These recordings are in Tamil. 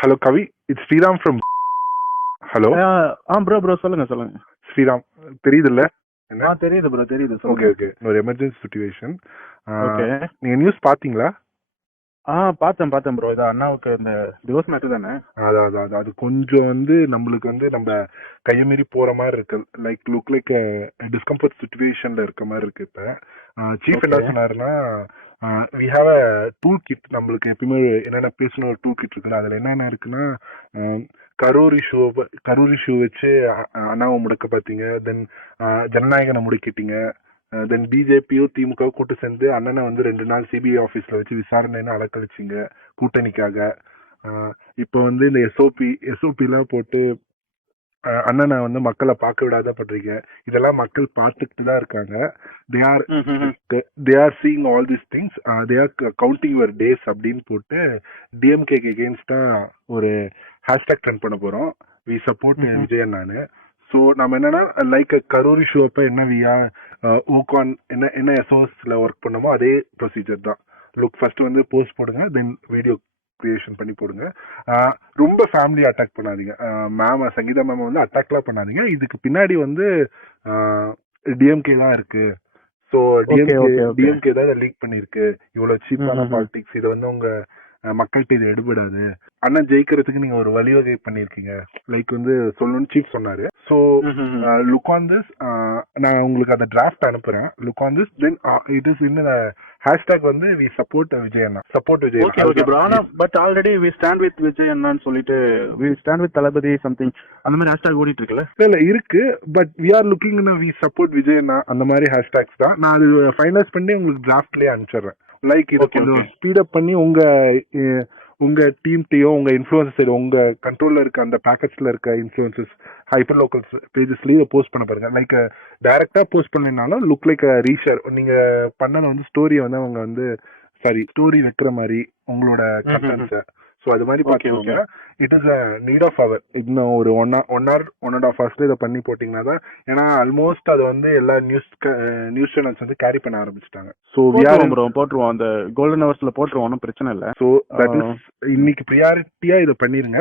Hello Kavi, it's Sriram from. Hello bro சொல்லுங்க. ஸ்ரீராம் தெரியுதுல்ல? தெரியுது ப்ரோ, தெரியுது. ஓகே ஓகே, ஒரு எமர்ஜென்சி சிச்சுவேஷன். ஓகே. நீங்க நியூஸ் பாத்தீங்களா? பார்த்தேன் ப்ரோ. இது அண்ணாவுக்கு இந்த டிவோர்ஸ் மேட்டர் தானே? அதான் அது கொஞ்சம் நம்மளுக்கு நம்ம கையை மீறி போற மாதிரி இருக்கு. லுக் லைக் டிஸ்கம்ஃபர்ட் சிச்சுவேஷன்ல இருக்க மாதிரி இருக்கு. இப்ப சீஃப் என்ன சொன்னாருன்னா, we have a tool kit. நம்மளுக்கு எப்பயுமே என்னென்ன பேசணும் ஒரு டூல் கிட் இருக்குல்ல, அதுல என்னென்ன இருக்குன்னா, கரூர் இஷ்யூ வச்சு அண்ணாவை முடக்க பாத்தீங்க, தென் ஜனநாயகனை முடக்கிட்டீங்க, தென் பிஜேபியோ திமுக கூட்டு சேர்ந்து அண்ணனை 2 நாள் சிபிஐ ஆபீஸ்ல வச்சு விசாரணைன்னு அலக்கழிச்சிங்க கூட்டணிக்காக. இப்போ இந்த எஸ்ஓபி எல்லாம் போட்டு அண்ணனை மக்களை பார்க்க விடாத பண்றீங்க. இதெல்லாம் மக்கள் பார்த்துக்கிட்டு தான் இருக்காங்க. they are seeing all these things, they are counting your days அப்படின்னு போட்டு டிஎம்கே அகேன்ஸ்டா ஒரு ஹேஷ்டாக் ட்ரெண்ட் பண்ண போறோம். வி சப்போர்ட் விஜய் அண்ணான்னு. ஸோ நம்ம என்னன்னா, லைக் கரூர் இஷ்யூ அப்ப என்ன ஓகான் என்ன எஸ்ஓஎஸ்ல ஒர்க் பண்ணமோ அதே ப்ரொசீஜர் தான். லுக் ஃபர்ஸ்ட் போஸ்ட் போடுங்க, தென் வீடியோ கிரியேஷன் பண்ணி போடுங்க. ரொம்ப ஃபேமிலி அட்டாக் பண்ணாதீங்க. சங்கீதா மேம் அட்டாக்லாம் பண்ணாதீங்க. இதுக்கு பின்னாடி டிஎம்கே தான் இருக்கு. ஸோ டிஎம்கே தான் இதை லீக் பண்ணிருக்கு. இவ்வளவு சீப்பான பாலிடிக்ஸ், இதை உங்க மக்கள்கிட்ட இது எடுபடாது. அண்ணன் ஜெயிக்கிறதுக்கு நீங்க ஒரு வழிவகை பண்ணிருக்கீங்க, லைக் சொல்லணும்னு சீஃப் சொன்னாரு. So look on this. நான் உங்களுக்கு அந்த டிராஃப்ட் அனுப்புறேன். Look on this, then it is in hashtag we support Vijay அண்ணா, சப்போர்ட் விஜய். Okay bro. ஆனா but already we stand with Vijay அண்ணான்னு சொல்லிட்டு we stand with Thalapathy something அந்த மாதிரி ஹேஷ்டாக் ஓடிட்டு இருக்குல்ல? இல்ல இருக்கு, but we are looking we support Vijay அண்ணா அந்த மாதிரி ஹேஷ்டாக்ஸ் தான். நான் அது ஃபைனலைஸ் பண்ணி உங்களுக்கு டிராஃப்ட்லயே அனுப்பிச்சிடுறேன். லைக் இதை கொஞ்சம் ஸ்பீட் அப் பண்ணி உங்க டீம்டையோ உங்க இன்ஃபுளுசர் உங்க கண்ட்ரோல்ல இருக்க அந்த பேக்கெட்ஸ்ல இருக்க இன்ஃபுளுசஸ் ஹைப்பர் லோக்கல்ஸ் பேஜஸ்லயே போஸ்ட் பண்ண பாருங்க. லைக் டைரக்டா போஸ்ட் பண்ணனாலும் லுக் லைக் ரீஷேர். நீங்க பண்ணது ஸ்டோரியை அவங்க ஸ்டோரி வைக்கிற மாதிரி உங்களோட கண்டென்ட்ஸ். ஸோ அது மாதிரி பாத்துக்கோங்க. It is a need of hour. இன்னும் ஒரு 1 hour 1.5 hours இதை பண்ணி போட்டீங்கன்னா தான். ஏன்னா ஆல்மோஸ்ட் அது எல்லா நியூஸ் சேனல்ஸ் கேரி பண்ண ஆரம்பிச்சிட்டாங்க. ஸோ போட்டுருவோம், அந்த கோல்டன் ஹவர்ஸ்ல போட்டுருவோம், ஒன்றும் பிரச்சனை இல்லை. ஸோ தட் இஸ் இன்னைக்கு ப்ரியாரிட்டியா இதை பண்ணிருங்க.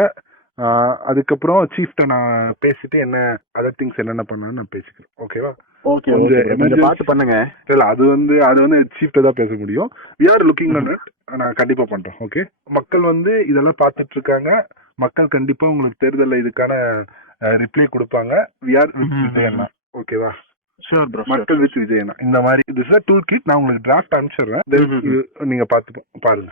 அதுக்கப்புறம் சீஃப்ட நான் பேசிட்டு என்ன அதர் திங்ஸ் என்னென்ன பண்ணான்னு நான் பேசிக்கிறேன். ஓகேவா? ஓகே, பார்த்து பண்ணுங்க. இல்ல அது சீஃப்ட தான் பேச முடியும். We are looking at it. நான் கண்டிப்பா பண்றோம். ஓகே, மக்கள் இதெல்லாம் பார்த்துட்டு இருக்காங்க. மக்கள் கண்டிப்பா உங்களுக்கு தேர்தல்ல இதுக்கான ரிப்ளை கொடுப்பாங்க. வி ஆர் வித் விஜய் அண்ணா. ஓகேவா? Sure bro. மக்கள் வித் விஜய் அண்ணா இந்த மாதிரி. This is a tool kit. நான் உங்களுக்கு டிராஃப்ட் அனுப்பிச்சிடுறேன். நீங்க பாருங்க.